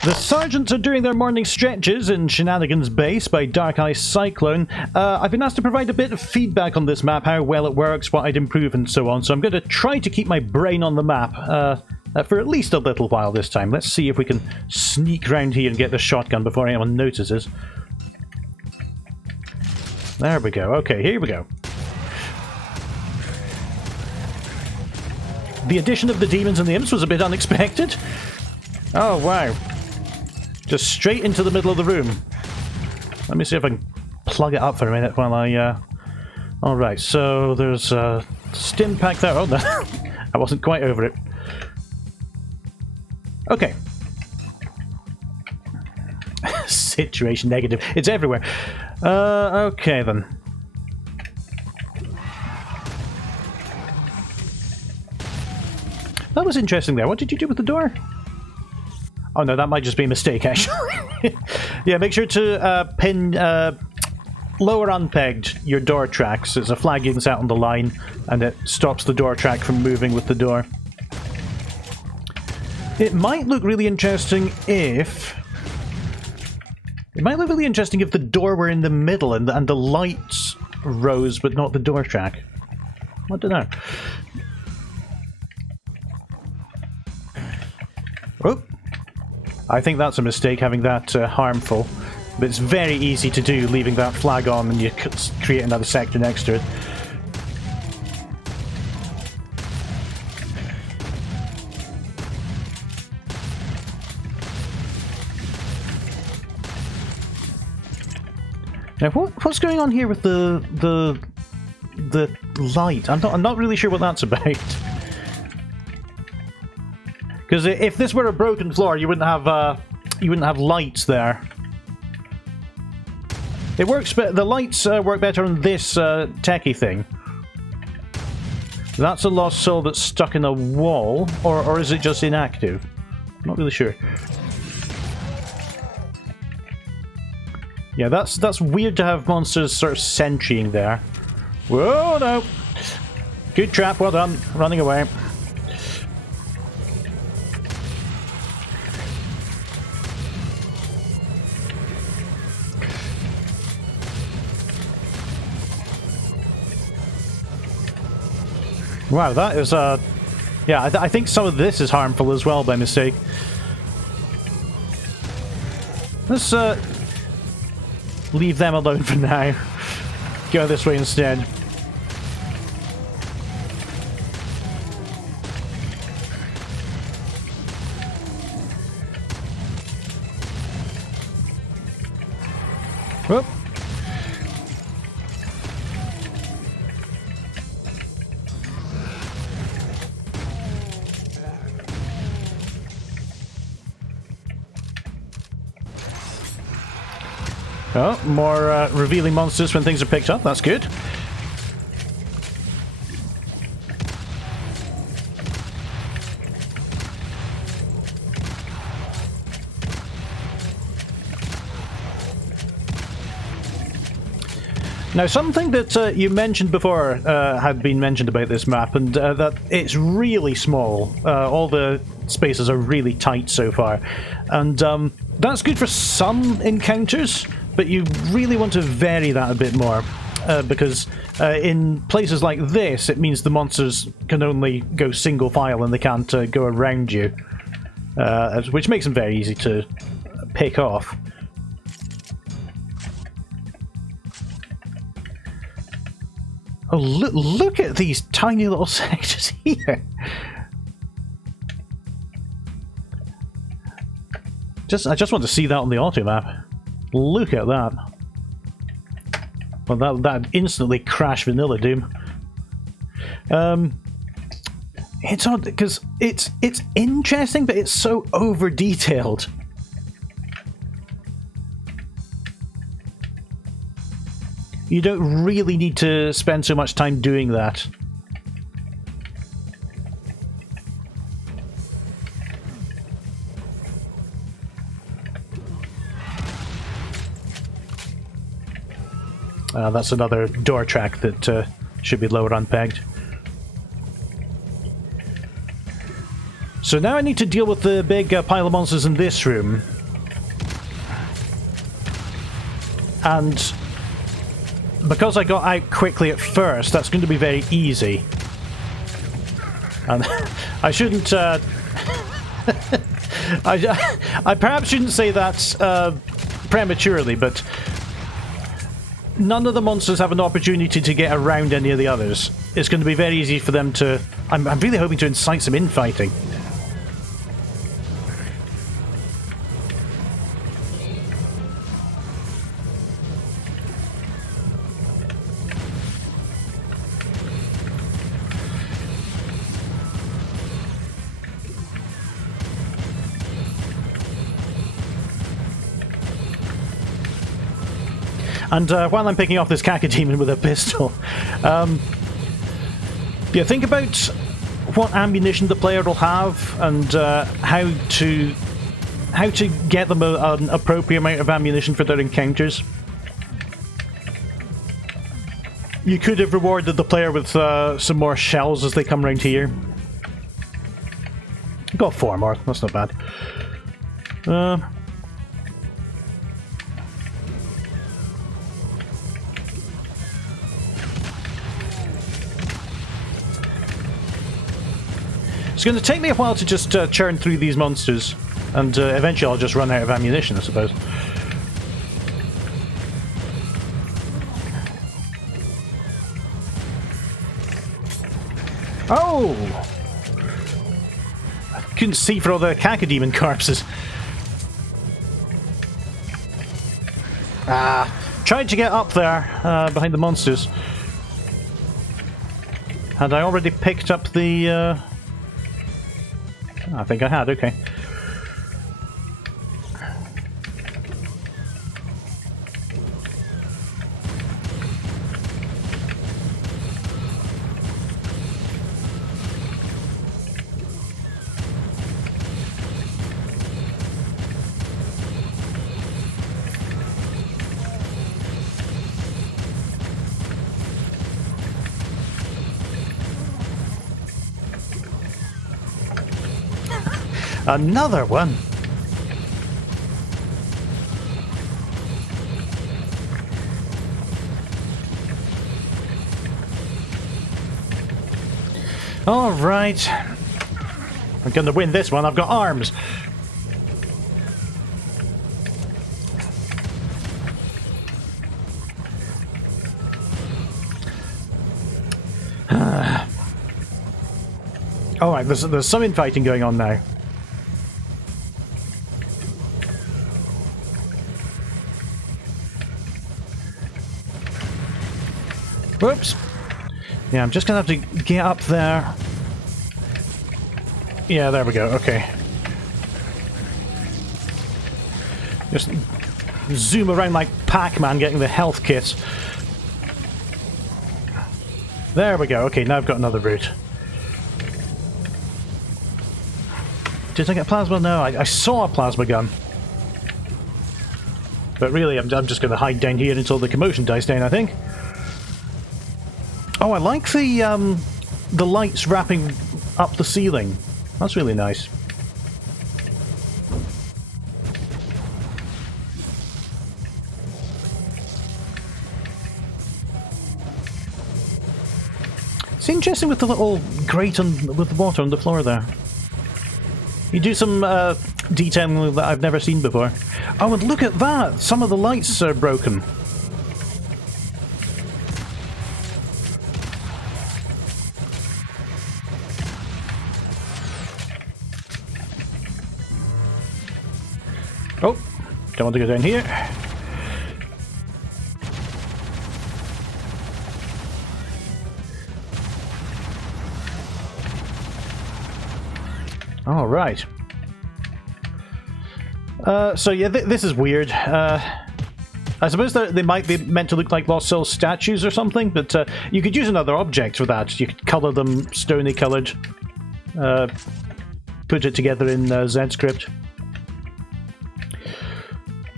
The sergeants are doing their morning stretches in Shenanigans base by Dark Ice Cyclone. I've been asked to provide a bit of feedback on this map, how well it works, what I'd improve and so on, so I'm going to try to keep my brain on the map for at least a little while this time. Let's see if we can sneak round here and get the shotgun before anyone notices. There we go. Okay, here we go. The addition of the demons and the imps was a bit unexpected. Oh, wow. Just straight into the middle of the room. Let me see if I can plug it up for a minute while I... Alright, so there's a stim pack there. Oh, no. I wasn't quite over it. Okay. Situation negative. It's everywhere. Okay then. That was interesting there. What did you do with the door? Oh no, that might just be a mistake, actually. Yeah, make sure to pin lower unpegged your door tracks. There's a flag you can set on the line, and it stops the door track from moving with the door. It might look really interesting if... It might look really interesting if the door were in the middle and the lights rose, but not the door track. I don't know. Oh! I think that's a mistake, having that harmful. But it's very easy to do, leaving that flag on and you create another sector next to it. Now, what's going on here with the light? I'm not really sure what that's about. Because if this were a broken floor, you wouldn't have lights there. It works, but the lights work better on this techie thing. That's a lost soul that's stuck in a wall, or is it just inactive? I'm not really sure. Yeah, that's weird to have monsters sort of sentrying there. Whoa, no! Good trap, well done. Running away. Wow, that is, yeah, I think some of this is harmful as well by mistake. Let's, leave them alone for now. Go this way instead. Whoop. Oh, more revealing monsters when things are picked up. That's good. Now, something that you mentioned before had been mentioned about this map, and that it's really small. All the spaces are really tight so far. And that's good for some encounters, but you really want to vary that a bit more, because in places like this, it means the monsters can only go single file and they can't go around you, which makes them very easy to pick off. Oh, look at these tiny little sectors here! I just want to see that on the auto map. Look at that. Well, that instantly crashed Vanilla Doom. It's odd because it's interesting, but it's so over detailed. You don't really need to spend so much time doing that. That's another door track that should be lower unpegged. So now I need to deal with the big pile of monsters in this room. And because I got out quickly at first, that's going to be very easy. And I shouldn't... I perhaps shouldn't say that prematurely, but none of the monsters have an opportunity to get around any of the others. It's going to be very easy for them to... I'm really hoping to incite some infighting. And while I'm picking off this Cacodemon with a pistol, yeah, think about what ammunition the player will have and how to get them an appropriate amount of ammunition for their encounters. You could have rewarded the player with some more shells as they come around here. Got 4 more, that's not bad. It's going to take me a while to just churn through these monsters, and eventually I'll just run out of ammunition, I suppose. Oh! I couldn't see for all the Cacodemon corpses. Ah, tried to get up there behind the monsters. Had I already picked up the... I think I had, okay. Another one! Alright. I'm gonna win this one, I've got arms! Alright, there's some infighting going on now. Whoops! Yeah, I'm just gonna have to get up there. Yeah, there we go, okay. Just zoom around like Pac-Man getting the health kits. There we go, okay, now I've got another route. Did I get plasma? No, I saw a plasma gun. But really, I'm just gonna hide down here until the commotion dies down, I think. Oh, I like the lights wrapping up the ceiling. That's really nice. It's interesting with the little grate with the water on the floor there. You do some detailing that I've never seen before. Oh, and look at that! Some of the lights are broken. Oh, don't want to go down here. All right. So yeah, this is weird. I suppose they might be meant to look like Lost Souls statues or something, but you could use another object for that. You could colour them stony coloured. Put it together in Z-script.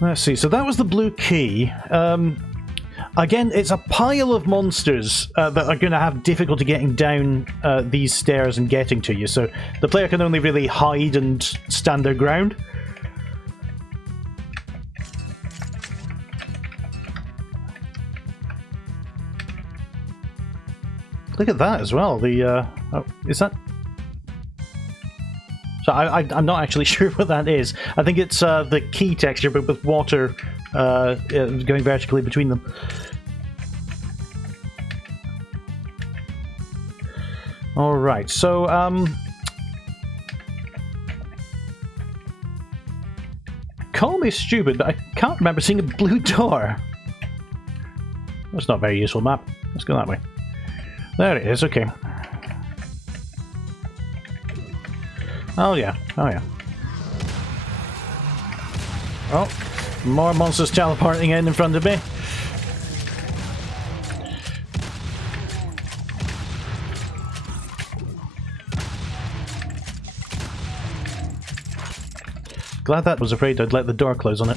Let's see, so that was the blue key. Again, it's a pile of monsters that are going to have difficulty getting down these stairs and getting to you, so the player can only really hide and stand their ground. Look at that as well. The oh, is that? So I'm not actually sure what that is. I think it's the key texture, but with water going vertically between them. All right, so call me stupid, but I can't remember seeing a blue door. That's not a very useful map. Let's go that way. There it is. Okay. Oh yeah. Oh yeah. Oh, more monsters teleporting in front of me. Glad that was afraid I'd let the door close on it.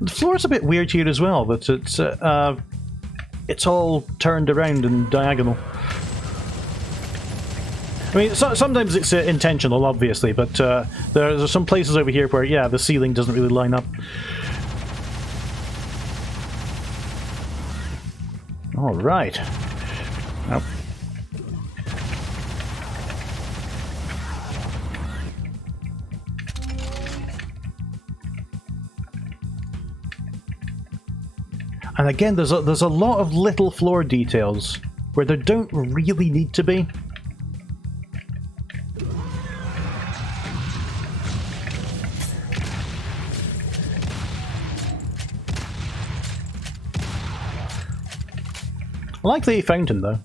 The floor's a bit weird here as well, but it's all turned around and diagonal. I mean, sometimes it's intentional, obviously, but there are some places over here where, yeah, the ceiling doesn't really line up. All right. Oh. And again, there's a lot of little floor details where there don't really need to be. I like the fountain, though.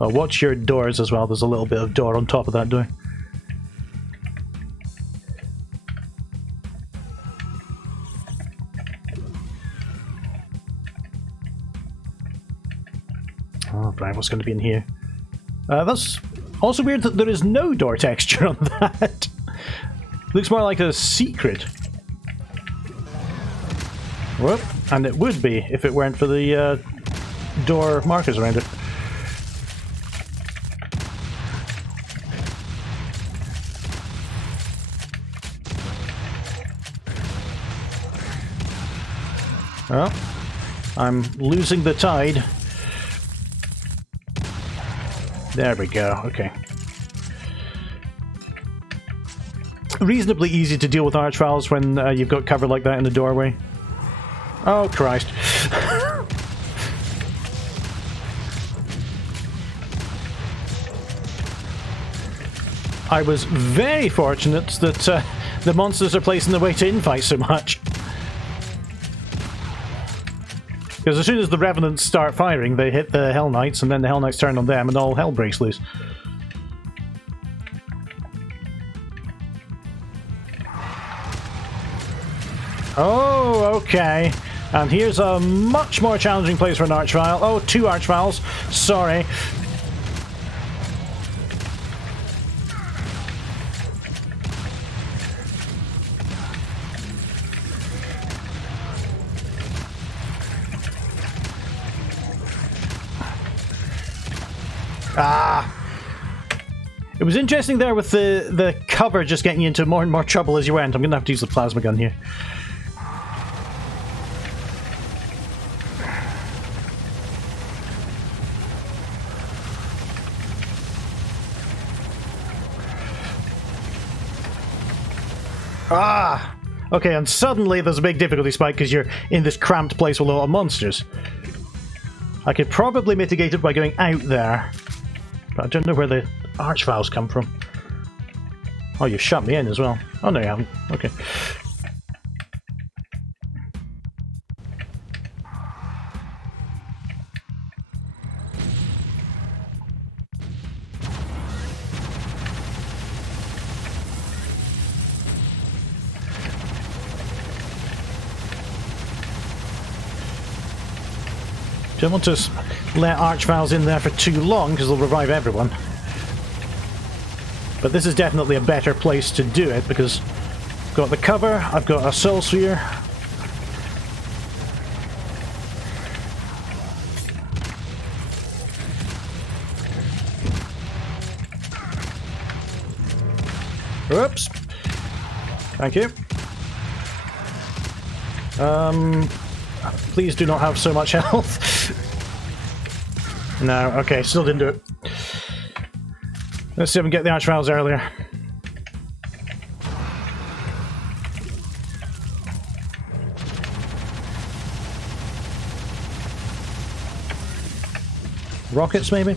Oh, watch your doors as well. There's a little bit of door on top of that door. Oh, right, what's going to be in here? That's also weird that there is no door texture on that. Looks more like a secret. Whoop. And it would be if it weren't for the door markers around it. Well, I'm losing the tide. There we go, okay. Reasonably easy to deal with archviles when you've got cover like that in the doorway. Oh, Christ. I was very fortunate that the monsters are placed in the way to infight so much. Because as soon as the Revenants start firing, they hit the Hell Knights, and then the Hell Knights turn on them, and all hell breaks loose. Oh, okay. And here's a much more challenging place for an Archvile. Oh, two Archviles. Sorry. Ah! It was interesting there with the cover just getting you into more and more trouble as you went. I'm going to have to use the plasma gun here. Ah! Okay, and suddenly there's a big difficulty spike because you're in this cramped place with a lot of monsters. I could probably mitigate it by going out there. But I don't know where the Archviles come from. Oh, you shut me in as well. Oh, no, you haven't. Okay. Don't want to let Archviles in there for too long, because they'll revive everyone. But this is definitely a better place to do it, because I've got the cover, I've got a Soul Sphere. Oops. Thank you. Please do not have so much health. No, okay, still didn't do it. Let's see if we can get the Archviles earlier. Rockets, maybe?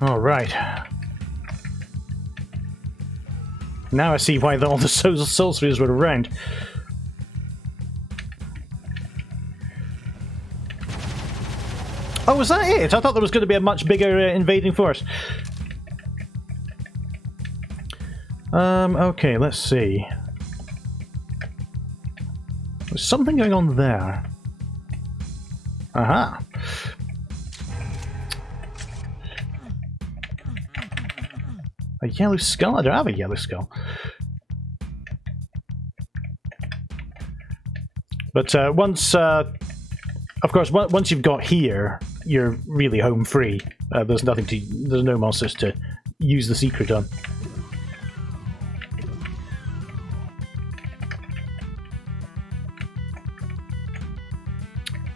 All right. Now I see why all the Soul Spheres were around. Oh, was that it? I thought there was going to be a much bigger invading force. Okay, let's see. There's something going on there. Aha. A yellow skull? I don't have a yellow skull. But once, of course, once you've got here, you're really home free. There's no monsters to use the secret on.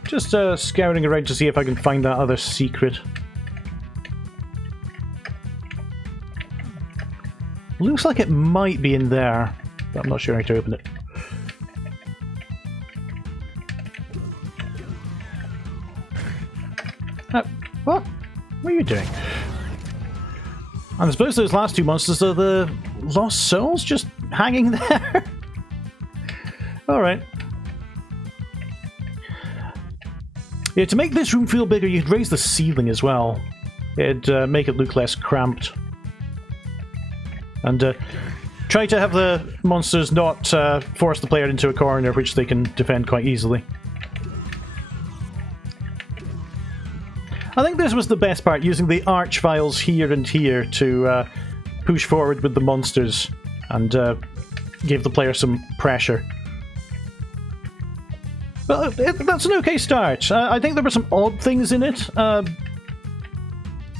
Just scouring around to see if I can find that other secret. Looks like it might be in there, but I'm not sure how to open it. What? What are you doing? I suppose those last two monsters are the lost souls just hanging there? Alright. Yeah, to make this room feel bigger, you'd raise the ceiling as well. It'd make it look less cramped. And try to have the monsters not force the player into a corner which they can defend quite easily. I think this was the best part, using the Archviles here and here to push forward with the monsters and give the player some pressure. But that's an okay start. I think there were some odd things in it,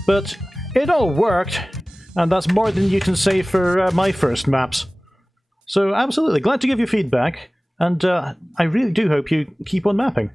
but it all worked. And that's more than you can say for my first maps. So absolutely, glad to give you feedback, and I really do hope you keep on mapping.